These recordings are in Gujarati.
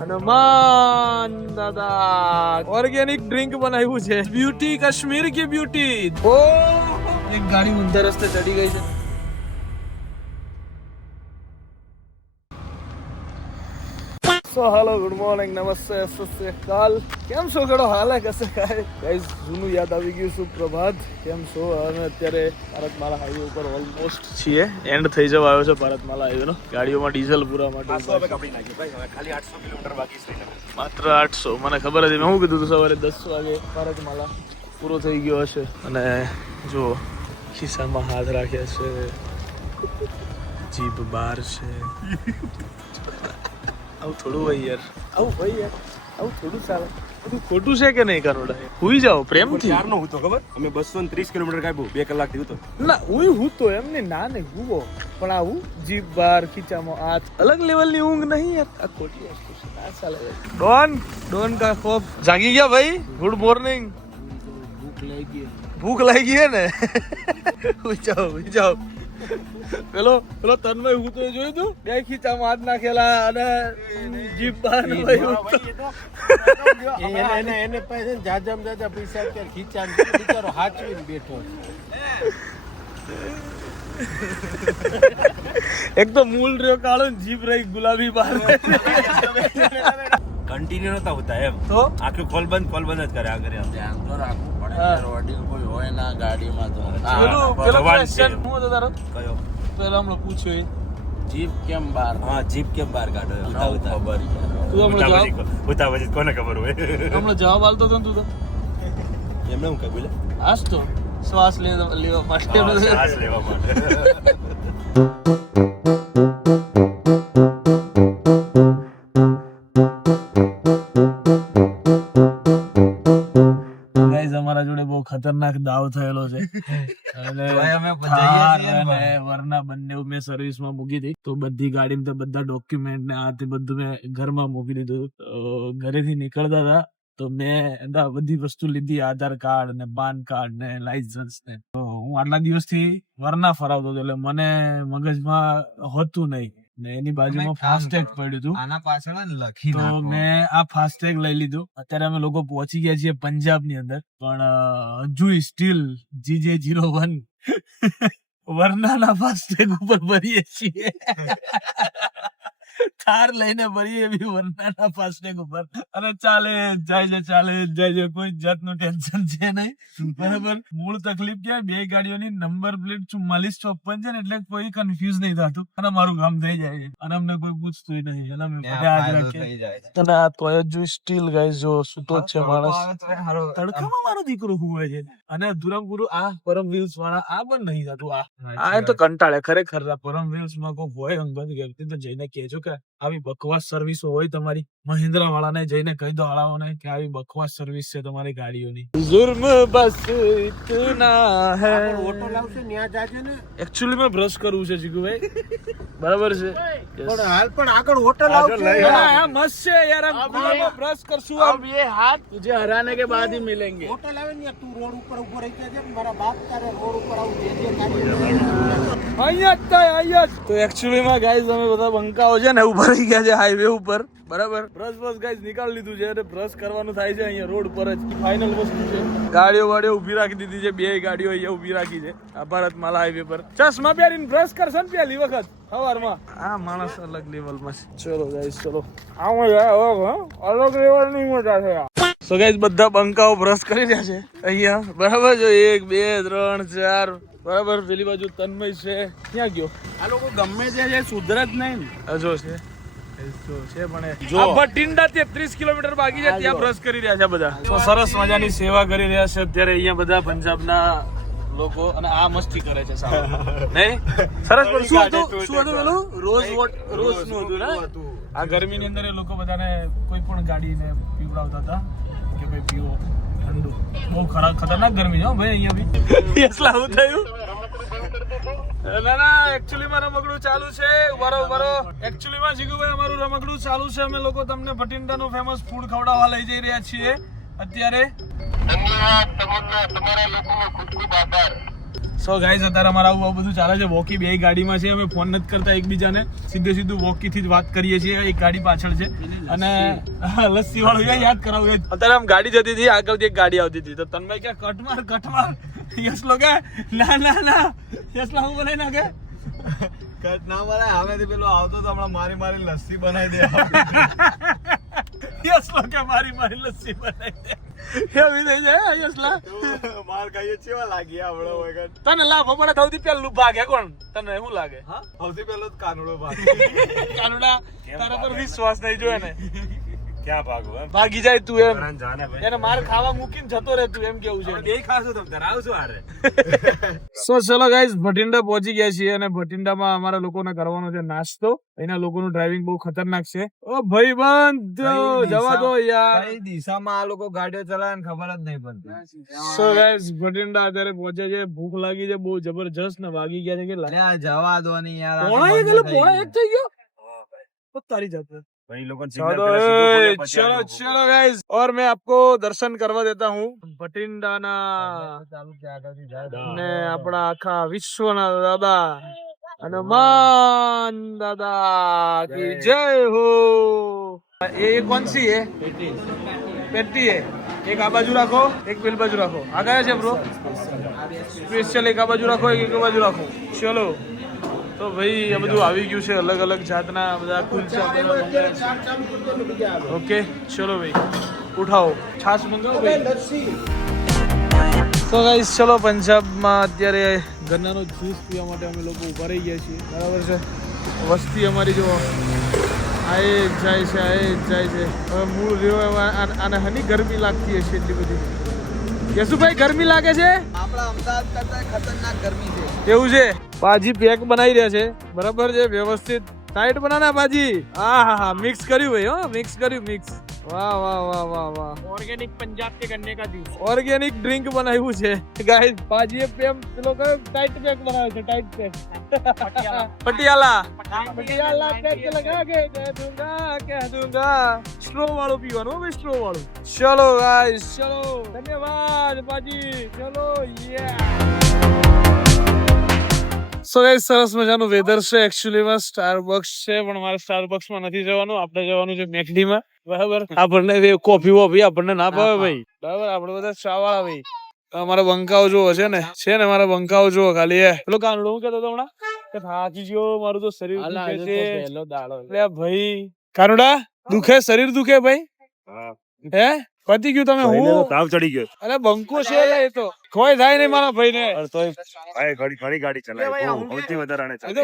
હનુમાન દાદા ઓર્ગેનિક ડ્રિંક બનાવ્યું છે, બ્યુટી કાશ્મીર की ब्यूटी। ઓ એક ગાડી ઊંધા રસ્તે ચડી ગઈ છે। સો હેલો ગુડ મોર્નિંગ નમસ્તે સસ્યકાલ કેમ છો ઘણો હાલ કશે કાય ગાઈઝ જૂનું યાદ આવી ગયું સુપ્રભાત કેમ છો અને અત્યારે ભારતમાલા હાઈવે ઉપર ઓલમોસ્ટ છીએ એન્ડ થઈ જવા આવ્યો છે ભારતમાલા હાઈવે નો ગાડીઓમાં ડીઝલ પૂરા માટે ખાલી 800 કિલોમીટર બાકી છે માત્ર 800 મને ખબર હતી મેં શું કીધું હતું સવારે 10 વાગે ભારતમાલા પૂરો થઈ ગયો હશે અને જો ખિસ્સામાં હાથ રાખ્યા છે જીભ બહાર છે આવું થોડું હોય યાર આવું થોડું ચાલે બધું ખોટું છે કે નહીં કાનોડા હુઈ જાઓ પ્રેમથી ક્યારનો હું તો ખબર અમે 230 કિલોમીટર કાપ્યું 2 કલાક થી હતો ના હું તો એમ ને ના ને હુવો પણ આવું જીભ બાર ખીચામાં હાથ અલગ લેવલની ઊંઘ નહીં યાર આ ખોટી વસ્તુ છે ના ચાલે ડોન કા ખોફ જાગી ગયા ભાઈ ગુડ મોર્નિંગ ભૂખ લાગી હે ને હુઈ જાઓ પેલો તન્મય હું તો જોયું તું બે ખીચામાં હાથ નાખેલા અને જીભ બહાર એને પૈસા જાજા પૈસા અત્યારે ખીચામાં બિચારો હાચવીને બેઠો એક તો મૂળ રહ્યો કાળો ને જીભ રહી ગુલાબી બહાર કન્ટિન્યુ નતા હોતા એમ તો આખું કોલ બંધ જ કરે આ કરે ધ્યાન તો રાખવું પડે રોડિંગ કોઈ હોય ના ગાડીમાં તો પેલો ક્વેશ્ચન હું હતો તારો કયો પેલા હમણાં પૂછ્યું જીપ કેમ બાર હા જીપ કેમ બહાર કાઢો ખબર તું હમણાં પછી કોને ખબર હોય હમણાં જવાબ આલતો હતો ને તું તો એમને હું કઈ બોલે આજ તો શ્વાસ લેવા માટે શ્વાસ લેવા માટે અમારા જોડે બહુ ખતરનાક દાવ થયેલો છે અને વરના બંને મેં સર્વિસમાં મૂકી હતી તો બધી ગાડીમાં બધા ડોક્યુમેન્ટ ને આ તે બધું મેં ઘરમાં મૂકી દીધું ઘરેથી નીકળતા હતા તો મેં બધી વસ્તુ લીધી આધાર કાર્ડ ને પાન કાર્ડ ને લાયસન્સ ને હું આટલા દિવસથી વરના ફરાવતો હતો એટલે મને મગજમાં હોતું નહીં ને એની બાજુમાં ફાસ્ટેગ પડ્યું હતું આના પાછળ લખી તો મેં આ ફાસ્ટેગ લઈ લીધું અત્યારે અમે લોકો પહોંચી ગયા છીએ પંજાબ ની અંદર પણ હજુ સ્ટીલ GJ01 વરનાના ફાસ્ટેગ ઉપર ભરીએ છીએ થાર લઈને ભરીએ એવી વરનાના ફાસ્ટેગ ઉપર અને ચાલે જાય છે કોઈ જાતનું ટેન્શન છે નહીં બરાબર મૂળ તકલીફ કે બે ગાડીઓની નંબર પ્લેટ 4456 છે ને એટલે કોઈ કન્ફ્યુઝ નહીં થતું અને મારું કામ થઈ જાય છે અને અમને કોઈ પૂછતું નહીં અને અમે બધા આજ રાખીએ અને આ તો હજુ સ્ટીલ ગાઈસ જો સૂતો છે માણસ તડકામાં મારો દીકરો હુવે છે અને ધુરમપુરું આ પરમ વ્હીલ્સ વાળા આ પણ નહીં થતું આ તો કંટાળે ખરેખર પરમ વ્હીલ્સ માં કોઈ હોય અંગત વ્યક્તિ તો જઈને કહેજો કે આવી બકવાસ સર્વિસો હોય તમારી મહિન્દ્રા વાળાને જઈને કહી દો વાળાઓને કે આવી બકવાસ સર્વિસ છે તમારી ગાડીઓની જુર્મ બસ ઇતના હે ઓટો લાવશે ન્યા જાજે ને એક્ચ્યુઅલી મેં બ્રશ કરવું છે જીગુભાઈ બરાબર છે પણ હાલ પણ આગળ હોટલ આવશે આ મસ્ત છે યાર हम બ્રશ કરશું अब ये हाथ तुझे हराने के बाद ही मिलेंगे હોટલ આવે ને તું રોડ ઉપર ઉભો રહી જજે મારા બાપ તારે રોડ ઉપર આવું જે અહીંયા તો એક્ચ્યુઅલી માં ગાઈઝ અમે બધા બંકાઓ છે ને ઉભા રહી ગયા છે હાઈવે ઉપર બરાબર બ્રશ ગાઈઝ નીકાળી લીધું છે એટલે બ્રશ કરવાનું થાય છે અહીંયા રોડ પર જ ફાઇનલ વસ્તુ છે ગાડીઓ ઉભી રાખી દીધી છે બે ગાડીઓ અહીંયા ઉભી રાખી છે આ ભારતમાલા હાઈવે પર ચશ્મા પહેરીને બ્રશ કરશે ને પહેલી વખત સવારમાં આ માણસ અલગ લેવલમાં છે ચલો ગાઈઝ ચલો અલગ લેવલની મજા છે સો ગાઈઝ બધા બંકાઓ બ્રશ કરી રહ્યા છે અહીંયા બરાબર જો 1 2 3 4 બરાબર પેલી બાજુ તન્મય છે ક્યાં ગયો આ લોકો ગમે તે સુધર જ નહીં જો છે પણ જો ભટિંડા 33 કિલોમીટર બાકી છે ત્યાં બ્રશ કરી રહ્યા છે બધા તો સરસ મજાની સેવા કરી રહ્યા છે અત્યારે અહીંયા બધા પંજાબના લોકો અને આ મસ્તી કરે છે સાહેબ નહીં સરસ પણ શું હતું પેલું રોઝ નું હતું ને આ ગરમીની અંદર એ લોકો બધાને કોઈ પણ ગાડીને પીવડાવતા હતા કે ભાઈ પીવો ઠંડુ બહુ ખતરનાક ગરમી છે ભાઈ અહીંયા બી એટલા આવું થયું ના એકચ્યુઅલી માં રમકડું ચાલુ છે બરો એકચ્યુઅલી માં જીગુભાઈ અમારું રમકડું ચાલુ છે અમે લોકો તમને ભટિંડાનું ફેમસ ફૂડ ખવડાવવા લઈ જઈ રહ્યા છીએ અત્યારે ધન્યવાદ તમારા લોકોનો ખૂબ ખૂબ આભાર સો ગાઈઝ અત્યારે અમારે આવું બધું ચાલે છે. વોકી બે ગાડીમાં છે, અમે ફોન નથી કરતા એકબીજાને, સીધું વોકી થી જ વાત કરીએ છીએ. એક ગાડી પાછળ છે અને લસ્સી વાળું યાદ કરાવું. અત્યારે આમ ગાડી જતી હતી, આગળથી એક ગાડી આવતી હતી તો તન્મય કે કટ માર યસલો કે ના યસલા હું બનાવી નાખે. કટ ના બનાય, હવેથી પેલો આવતો તો હમણાં મારી લસ્સી બનાવી દે. યસલો કે મારી લસ્સી બનાવી દે એવી થઈ જાય યસલા. માર ખાઈએ ચેવા લાગી આપણે વગર. તને લાભ પડે સૌથી પહેલું ભાગે કોણ? તને શું લાગે? સૌથી પહેલો જ કાનુડો ભાગ. કાનુડા તારા પર વિશ્વાસ નહીં જોયે ને, ક્યાં ભાગો એમ ભાગી જાય તું એમ, કરન જાને ભાઈ એને માર ખાવા મૂકીને જતો રહે તું એમ કેવું છે. બે ખાશો તમ તાર આવશો આરે. સો ચલો ગાઈઝ, ભટિંડા પહોંચી ગયા છીએ અને ભટિંડામાં અમારા લોકોને કરવાનો છે નાસ્તો. અહીંના લોકોનું ડ્રાઇવિંગ બહુ ખતરનાક છે. ઓ ભાઈબંધ જવા દો યાર. કઈ દિશામાં આ લોકો ગાડીઓ ચલાવે ને ખબર જ નહીં પડતી. સો ગાઈઝ, ભટિંડા અત્યારે પહોંચે છે. ભૂખ લાગી છે બહુ જબરજસ્ત ને વાગી ગયા છે કેટલા? અરે આ જવા દો ને યાર. પોણા એક એટલે પોણા એક થઈ ગયો. તો તારી જાતે ભાઈ લોકો चलो गाइस, और मैं आपको दर्शन करवा देता हूँ भटिंडाना ने अपना आखा विश्वना दादा हनुमान दादा की जय हो. ये कौन सी है? पेटी है. एक आ बाजू रखो, एक पेल बाजू रखो. आ गया है ब्रो स्पेशल. एक आ बाजू रखो, एक बाजू रखो. चलो તો ભાઈ આ બધું આવી ગયું છે, અલગ અલગ જાતના બધા કુલચા. ઓકે ચલો ભાઈ ઉઠાવો, છાશ મંગાવો ભાઈ. તો ગાઈસ ચલો, પંજાબમાં અત્યારે ગન્નાનો જ્યુસ પીવા માટે અમે લોકો ઉભા રહી ગયા છીએ. બરાબર છે. વસ્તી અમારી જો આએ જાય છે. હવે મૂળ રહ્યો આને હની ગરમી લાગતી હશે એટલી બધી. યશુભાઈ ગરમી લાગે છે? આપણા અમદાવાદ કરતા ખતરનાક ગરમી છે. એવું છે. ભાજી પેક બનાવી રહ્યા છે, બરાબર છે, વ્યવસ્થિત ટાઈટ બનાના ભાજી. હા મિક્સ કર્યું ભાઈ, હો મિક્સ કર્યું, મિક્સ. વાહ. ઓર્ગેનિક પંજાબ કે ગન્ને કા જ્यूस, ઓર્ગેનિક ડ્રિંક બનાવ્યું છે ગાઈસ. ભાજીએ પેમ પેલો કયો ટાઈટ પેક બનાવ્યો છે, ટાઈટ પેક. પટિયાલા પેક લગા કે કહ દૂંગા. સ્ટ્રો વાળું પીવાનું હો ભાઈ, સ્ટ્રો વાળું. ચલો ગાઈસ, ચલો, ધન્યવાદ ભાજી. ચલો સો ગાઈસ, સરસ મજાનું વેધર છે. એકચ્યુઅલીમાં સ્ટારબક્સ છે, પણ મારે સ્ટારબક્સમાં નથી જવાનું, આપણે જવાનું છે મેકડીમાં. બરાબર, આપણને કોફી વોફી આપણને ના ભાવે ભાઈ. બરાબર, આપણે બધા ચા વાળા ભાઈ. અમારા બંકાઓ જોવો છે ને મારા બંકાઓ જોવો ખાલી. પેલો કાનડો હું કેતો હતો હમણાં કે થાકી ગયો, મારું તો શરીર દુખે છે. એટલે ભાઈ કાનુડા દુખે, શરીર દુખે ભાઈ. હે પતી ગયું તમે? હું તાવ ચડી ગયો. અરે બંકો છે એ તો કોઈ થાય નહીં મારા ભાઈ ને. ભાઈ ઘણી ગાડી ચલાવી સૌથી વધારે આને ચાલે.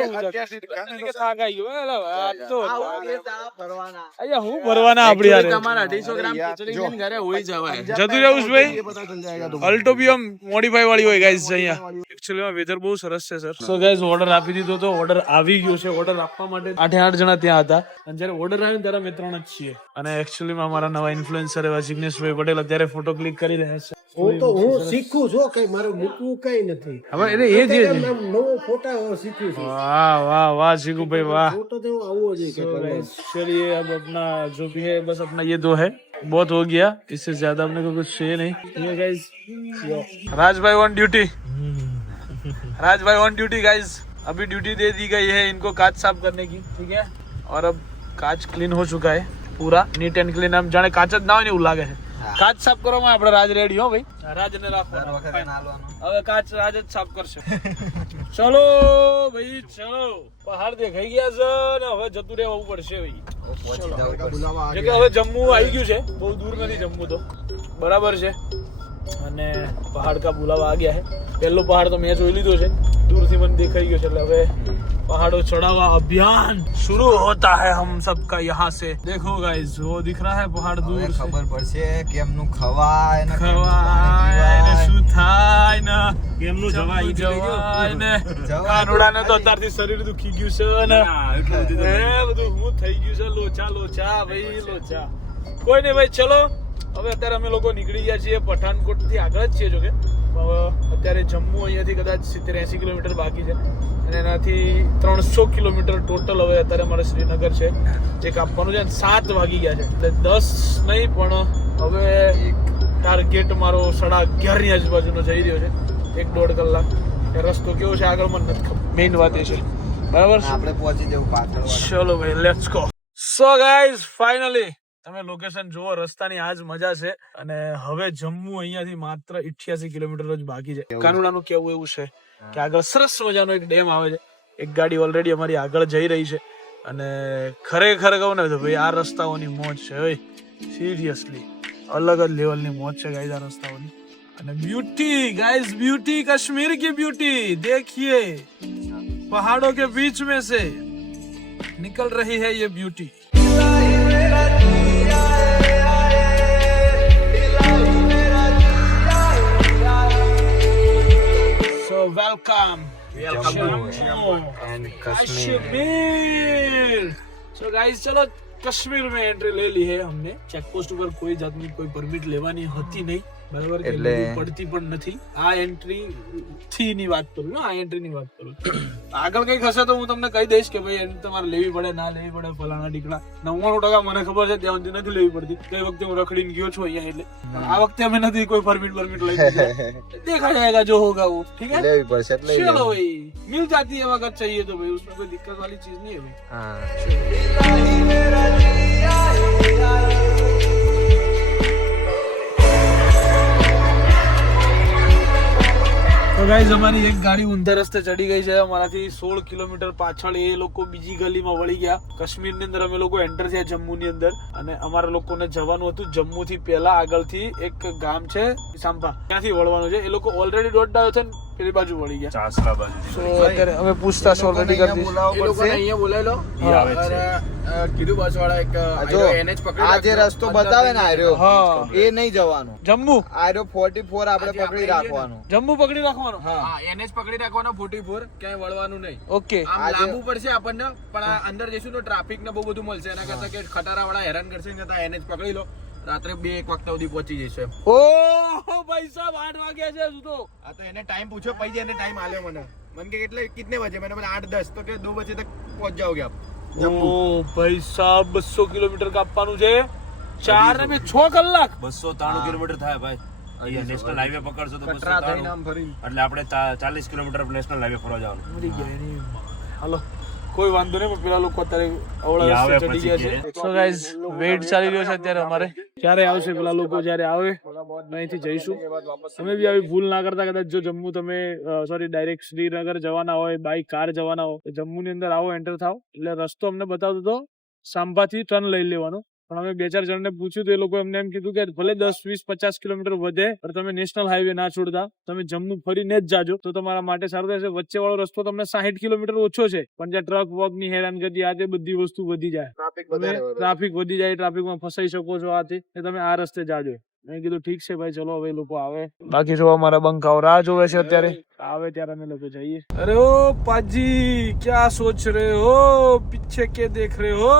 હું ભરવાના આપડી યાર. તમારા 250 ગ્રામ ખીચડી લઈને ઘરે હોઈ જવાય. જતું રહેવું છે ભાઈ. અલ્ટો બી આમ મોડિફાઈ વાળી હોય ગાઈસ અહીંયા. એકચ્યુઅલી વેધર બહુ સરસ છે સર. સો ગાઈસ, ઓર્ડર આપી દીધો તો ઓર્ડર આવી ગયો છે. ઓર્ડર આપવા માટે 8 જણા ત્યાં હતા અને જ્યારે ઓર્ડર આવ્યો ત્યારે અમે 3 જ છીએ. અને એકચ્યુઅલી માં અમારા નવા ઇન્ફ્લુએન્સર એવા જિગ્નેશભાઈ પટેલ અત્યારે ફોટો ક્લિક કરી રહ્યા છે. હું શીખું છું, કઈ મારું મૂકવું કઈ નથી. હવે એટલે એ જે નવો ફોટા શીખ્યું છું. वाह जीगू भाई वाह. ફોટો તો આવો જોઈએ. चलिए अब अपना जो भी है बस अपना ये 2 है, बहुत हो गया, इससे ज्यादा अपने को कुछ चाहिए नहीं. ये guys Rajbhai on duty. Rajbhai on duty guys. अभी ड्यूटी दे दी गई है इनको कांच साफ करने की. ठीक है, और अब कांच क्लीन हो चुका है पूरा नीट एंड क्लीन. हम जाने कांच જ ના હોય ને એવું લાગે છે. કાચ સાફ કરવામાં આપણે રાજ રેડી હો ભાઈ. રાજને રાખવાનો. હવે કાચ રાજ જ સાફ કરશે. ચલો ભાઈ ચલો. પહાડ દેખાઈ ગયા છે ને હવે જતું રહેવું પડશે ભાઈ. જો કે હવે જમ્મુ આવી ગયું છે, બહુ દૂર નથી જમ્મુ તો, બરાબર છે. અને પહાડ કા બુલાવા આ ગયા છે. પહેલો પહાડ તો મેં જોઈ લીધો છે, दूर से मन देखाई गयो એટલે હવે पहाड़ों चढ़ावा अभियान शुरू होता है हम सबका यहाँ से. देखो गाइस, वो दिख रहा है पहाड़ दूर से. ખબર પડશે કેમનું ખવાય ને શું થાય ને કેમનું જવાય ને. કાનુડાને તો અત્યારથી શરીર દુખી ગયું છે ને બધું હું થઈ ગયું છે. લોચા ભાઈ લોચા. કોઈ નહીં ભાઈ, ચલો હવે અત્યારે અમે લોકો નીકળી ગયા છીએ. પઠાનકોટ થી આગળ જ છીએ જોકે. અત્યારે જમ્મુ અહીંયાથી કદાચ 70-80 કિલોમીટર બાકી છે અને એનાથી 300 કિલોમીટર ટોટલ હવે અત્યારે અમારે શ્રીનગર છે જે કાપવાનું છે. 7 વાગી ગયા છે એટલે 10 નહીં પણ હવે ટાર્ગેટ મારો 11:30 ની આજુબાજુનો જઈ રહ્યો છે. 1-1.5 કલાક કે રસ્તો કેવો છે આગળ મને નથી ખબર. મેઇન વાત એ છે, બરાબર. આપણે પહોંચી જવું પાછળ. ચલો ભાઈ, let's go. So guys, finally તમે લોકેશન જુઓ, રસ્તાની આજ મજા છે. અને હવે જમ્મુ અહીંયાથી માત્ર 88 કિલોમીટર જ બાકી છે. કાનુડાનું કેવું એવું છે કે આગળ સરસ મજાનો એક ડેમ આવે છે. એક ગાડી ઓલરેડી અમારી આગળ જઈ રહી છે. અને ખરેખર કહું ને તો ભાઈ આ રસ્તાઓની મોજ છે ભાઈ, સિરિયસલી અલગ જ લેવલની મોજ છે ગાઈઝ આ રસ્તાઓની. અને બ્यूटी गाइस, ब्यूटी कश्मीर की ब्यूटी देखिए, पहाड़ों के बीच में से निकल रही है ये beauty. So welcome and Kashmir. So guys, चलो कश्मीर में एंट्री ले ली है हमने. चेक पोस्ट पर कोई जातनी कोई परमिट लेવાની હતી નહીં, બરાબર, કે લેવી પડતી પણ નથી. આ એન્ટ્રી થી ની વાત કરું, આ એન્ટ્રી ની વાત કરું. આગળ કઈક હશે તો હું તમને કહી દઈશ કે ભાઈ એન્ટ્રી તમારે લેવી પડે ના લેવી પડે, ફલાણા ઢીકણા. 99% મને ખબર છે ત્યાં સુધી નથી લેવી પડતી. કઈ વખતે હું રખડીને ગયો છું અહીંયા, એટલે આ વખતે અમે નથી કોઈ પરમિટ લઈ લીધી. देखा जाएगा जो होगा वो, ठीक है. લેવી પડશે એટલે चलो भाई, मिल जाती है अगर चाहिए तो भाई, उसमें कोई दिक्कत वाली चीज नहीं है भाई. તો ગાઈઝ, અમારી એક ગાડી ઊંધા રસ્તે ચડી ગઈ છે. અમારાથી 16 કિલોમીટર પાછળ એ લોકો બીજી ગલીમાં વળી ગયા. કાશ્મીર ની અંદર અમે લોકો એન્ટર થયા, જમ્મુ ની અંદર. અને અમારા લોકોને જવાનું હતું જમ્મુ થી પહેલા આગળથી એક ગામ છે સાંભા, ત્યાંથી વળવાનું છે. એ લોકો ઓલરેડી દોડાયો છે ને પેલી બાજુ વળી ગયા, ચાસલા બાજુ. So, અત્યારે અમે પૂછતાછ ઓલરેડી કરી દીધી. એ લોકોને અહીંયા બોલાવી લો. ઈ આવે છે. અને કીધું બસ વાળા એક જો NH પકડી આ જે રસ્તો બતાવે ને આર્યો, હા, એ નહીં જવાનું. જમ્મુ આર્યો 44 આપણે પકડી રાખવાનું. જમ્મુ પકડી રાખવાનો. હા, NH પકડી રાખવાનો 44, ક્યાંય વળવાનું નહીં. ઓકે, આમ લાંબુ પડશે આપણને, પણ આ અંદર જઈશું તો ટ્રાફિક ને બહુ બધું મળશે. એના કરતા કે ખટારા વાળા હેરાન કરશે ને, ત્યાં NH પકડી લો. રાત્રે 2-1 વાગતા સુધી પહોંચી જઈશું એમ. ઓ ભાઈ સાહેબ, 8 વાગ્યા છે હજુ તો. આ તો એને ટાઈમ પૂછ્યો, પછી એને ટાઈમ આલ્યો મને. મને કે એટલે કિતને બજે? मैंने बोला 8-10. तो के 2 बजे तक पहुंच जाओगे आप. ઓ ભાઈ સાહેબ, 200 કિલોમીટર કાપવાનું છે. 4 ને 6 કલાક. 293 કિલોમીટર થાય ભાઈ. અહીંયા નેશનલ હાઈવે પકડશો તો કટરા થઈને 293, આમ ફરી. એટલે આપણે 40 કિલોમીટર નેશનલ હાઈવે ફરવા જવાનું. મરી ગયા એની માં. હાલો, કોઈ વાંધો નહીં, પણ પેલા લોકો અત્યારે અવળા ઈ આવે રસ્તે ચડી ગયા છે. પછી સો ગાઈઝ, વેઇટ ચાલી રહ્યો છે અત્યારે અમારે. ક્યારે આવશે પેલા લોકો? જ્યારે આવે અહીંથી જઈશું. તમે બી આવી ભૂલ ના કરતા. કદાચ જો જમ્મુ તમે સોરી ડાયરેક્ટ શ્રીનગર જવાના હોય, બાય કાર જવાના હોય, તો જમ્મુ ની અંદર આવો, એન્ટર થાવ એટલે રસ્તો અમને બતાવતો હતો સાંભાથી ટર્ન લઈ લેવાનો. પણ અમે 2-4 જણને પૂછ્યું તો એ લોકો એમને એમ કીધું કે ભલે 10-20-50 કિલોમીટર વધે, પણ તમે નેશનલ હાઈવે ના છોડતા, તમે જમ્મુ ફરીને જ જાજો તો તમારા માટે સારું રહેશે. વચ્ચે વાળો રસ્તો તમને 60 કિલોમીટર ઓછો છે, પણ જ્યાં ટ્રક વોક ની હેરાનગતિ, આ તે બધી વસ્તુ વધી જાય, ટ્રાફિક વધી જાય, ટ્રાફિકમાં ફસાઈ શકો છો. આ તે તમે આ રસ્તે જાજો. મેં કીધું ઠીક છે ભાઈ, ચલો હવે લોકો આવે. બાકી જો અમારા બંકાઓ રાહ જોવે છે અત્યારે, આવે ત્યારે અમે લોકો જઈએ. અરે ઓ પાજી, ક્યાં સોચ રહે હો? પીછે કે દેખ રહે હો?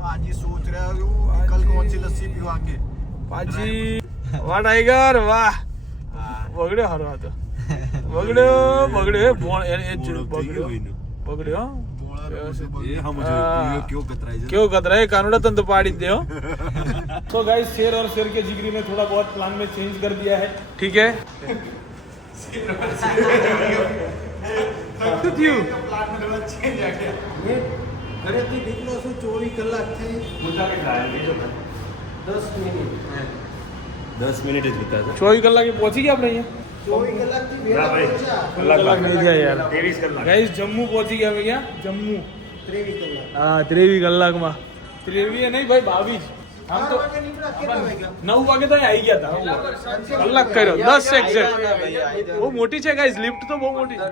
પાજી સોચ રહ્યા છું કલ કોણ સી લસ્સી પીવાંગે. પાજી, વાહ ટાઈગર, વાહ. બગડ્યો હારો હતો, બગડ્યો બગડ્યો. क्यों कतरा है? कानूडा तंत्र पाड़ी दे हो. तो गाइस, शेर और शेर के जिगरी में थोड़ा बहुत प्लान में चेंज कर दिया है, ठीक है. ઘરેથી નીકળો છું 24 કલાક થઈ 10 મિનિટ જ વિતા છે. 24 કલાકે પહોંચી ગયા આપણે અહીંયા. 24 કલાકથી ના ભાઈ, કલાક નહીં ગયા યાર. 23 કલાક. ગાઈસ, જમ્મુ પહોંચી ગયા અમે. ક્યાં? જમ્મુ. 23 કલાક. હા, 23 કલાકમાં. 23 નહીં ભાઈ, 22. આમ તો 9 વાગે તો આવી ગયા હતા. કલાક કર્યો, 10 એક્ઝેક્ટ. બહુ મોટી છે ગાઈસ, લિફ્ટ તો બહુ મોટી છે.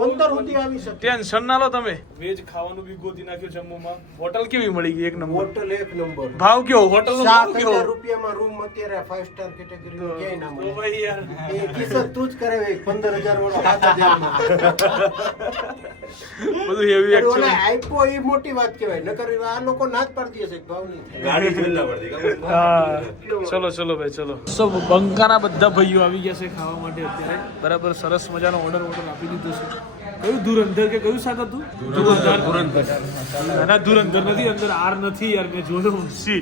15 સુધી આવી શકે. ટેન્શન ના લો તમે. વેજ ખાવાનું બી ગોતી નાખ્યું જમ્મુમાં. હોટલ કેવી મળી ગઈ? એક નંબર. હોટલ એક નંબર. ભાવ કેવો? હોટલ નો ભાવ 7,000 કેવો? રૂપિયામાં રૂમ અત્યારે 5 સ્ટાર કેટેગરી નો ક્યાંય ના તો મળે. ભાઈ યાર, એ કિસ્સત તું જ કરાવે 15,000 વાળો 7,000 માં. બધું હેવી ઓલા એકચ્યુઅલી. આપ્યો એ મોટી વાત કહેવાય. નકર આ લોકો ના જ પાડતી હશે કે ભાવ નહીં થાય. ગાડી હા ચલો ચલો ભાઈ ચલો સો બંકાના બધા ભાઈઓ આવી ગયા છે ખાવા માટે અત્યારે બરાબર સરસ મજાનો ઓર્ડર આપી દીધો છે કયું ધુરંધર કે કયું શાક હતું ધુરંધર ધુરંધર નથી અંદર આર નથી યાર મેં જોયું સી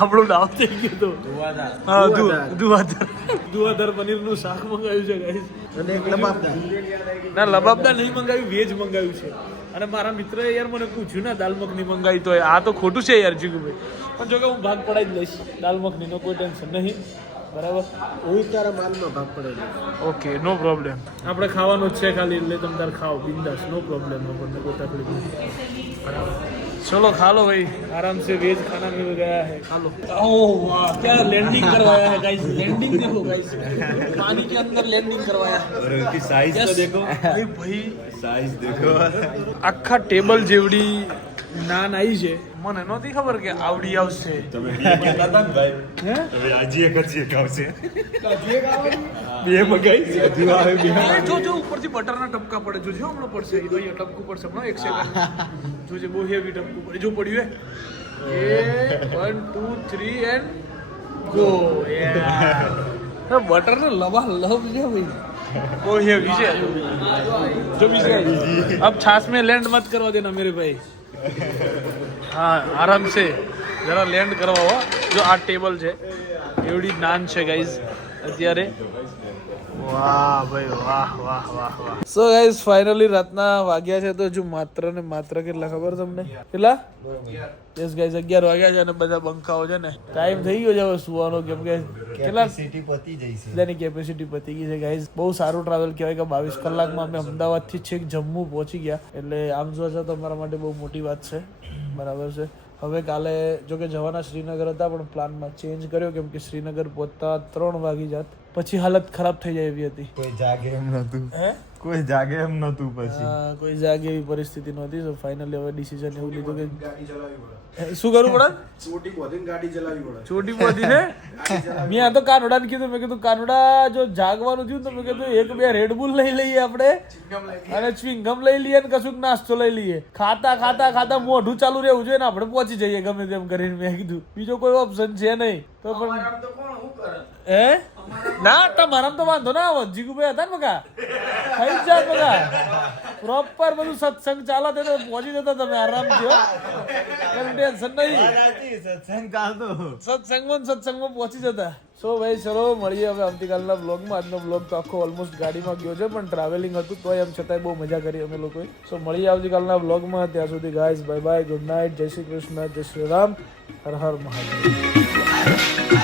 આપણું નામ થઈ ગયું તો હા દુવાધર પનીરનું શાક મંગાવ્યું છે ગાઈસ અને એક લબાબદાર. ના લબાબદાર નહીં મંગાવ્યું વેજ મંગાવ્યું છે અને મારા મિત્રએ યાર મને પૂછ્યું ના દાલ મખની મંગાવી તો આ તો ખોટું છે યાર જીગુભાઈ પણ જો કે હું ભાગ પડાવી જ લઈશ દાલ મખનીનો કોઈ ટેન્શન નહીં બરાબર હું તારા માલમાં ભાગ પડેલો. ઓકે નો પ્રોબ્લેમ આપણે ખાવાનું જ છે ખાલી એટલે તમે તાર ખાઓ બિંદાસ નો પ્રોબ્લેમ આપણને કોઈ તકલીફ નહીં બરાબર चलो खा लो भाई आराम से वेज खाना मिल गया है खा लो ओह वाह क्या लैंडिंग करवाया है गाइस लैंडिंग देखो गाइस पानी के अंदर लैंडिंग करवाया और उनकी साइज तो देखो भाई भाई साइज देखो આખા ટેબલ જેવડી નાન આવી છે મને નહોતી ખબર કે આવડી આવશે તમે કહેતા હતા ને ભાઈ હે હવે આજી એક આવશે બે મગાઈ હજુ આવે બે જો ઉપરથી બટરના ટપકા પડે જોજો હમણાં પડશે એ તો અહીંયા ટપકું પડશે હમણાં એક સેકન્ડ જોજે બહુ હેવી ટપકું પડે જો પડ્યું હે એ 1 2 3 એન્ડ ગો બટર ને લવા લવ છે ભાઈ બહુ હેવી છે जो भी अब छाछ में लैंड मत करवा देना मेरे भाई हाँ आराम से जरा लैंड करवाओ जो आ टेबल છે એવડી નાન છે ગાઈઝ અત્યારે વાહ ભાઈ વાહ વાહ વાહ વાહ સો ગાઈઝ ફાઇનલી રાતના વાગ્યા છે તો જો માત્ર ને માત્ર કેટલા ખબર તમને કેટલા યસ ગાઈઝ 11 વાગ્યા છે અને બધા બંકાઓ છે ને ટાઈમ થઈ ગયો છે હવે સુવાનો કેમ કે કેટલા સિટી પતી જઈ છે. તેની કેપેસિટી પતી ગઈ છે ગાઈઝ બહુ સારું ટ્રાવેલ કહેવાય કે 22 કલાકમાં અમે અમદાવાદથી છેક જમ્મુ પહોંચી ગયા એટલે આમ જો છે તો અમારા માટે બહુ મોટી વાત છે બરાબર છે હવે કાલે જો કે જવાના શ્રીનગર હતા પણ પ્લાનમાં ચેન્જ કર્યો કેમ કે શ્રીનગર પહોંચતા 3 વાગી જાત પછી હાલત ખરાબ થઈ જાય એવી હતી કોઈ જાગે એમ નતું. હે કોઈ જાગે એમ નતું પછી. કોઈ જાગે એવી પરિસ્થિતિ નહોતી તો ફાઇનલી હવે ડિસિઝન એવું લીધું કે શું કરવું પડે ચોટી બોધીને ગાડી ચલાવવી પડે. ચોટી પહોંચી ને મેં આ તો કાનોડાને કીધું મેં કીધું કાનોડા જો જાગવાનું થયું તો મેં કીધું 1-2 રેડબુલ લઈ લઈએ આપણે અને ચ્વિંગમ લઈ લઈએ ને કશુંક નાસ્તો લઈ લઈએ ખાતા મોઢું ચાલુ રહેવું જોઈએ ને આપણે પહોંચી જઈએ ગમે તેમ કરીને મેં કીધું બીજો કોઈ ઓપ્શન છે નહીં તો પણ હે ના તમારામાં તો વાંધો ના આવે જીગુભાઈ હતા ને બકા થઈ જ જાય બકા પ્રોપર બધું સત્સંગ ચાલે તો પહોંચી જતા તમે આરામથી હો ટેન્શન નહીં સત્સંગમાં પહોંચી જતા સો ભાઈ ચલો મળીએ હવે આવતીકાલના બ્લોગમાં આજનો બ્લોગ તો આખો ઓલમોસ્ટ ગાડીમાં ગયો છે પણ ટ્રાવેલિંગ હતું તોય એમ છતાંય બહુ મજા કરી અમે લોકોએ સો મળીએ આવતીકાલના બ્લોગમાં ત્યાં સુધી guys bye bye good night જય શ્રી કૃષ્ણ જય શ્રી રામ હર હર મહાદેવ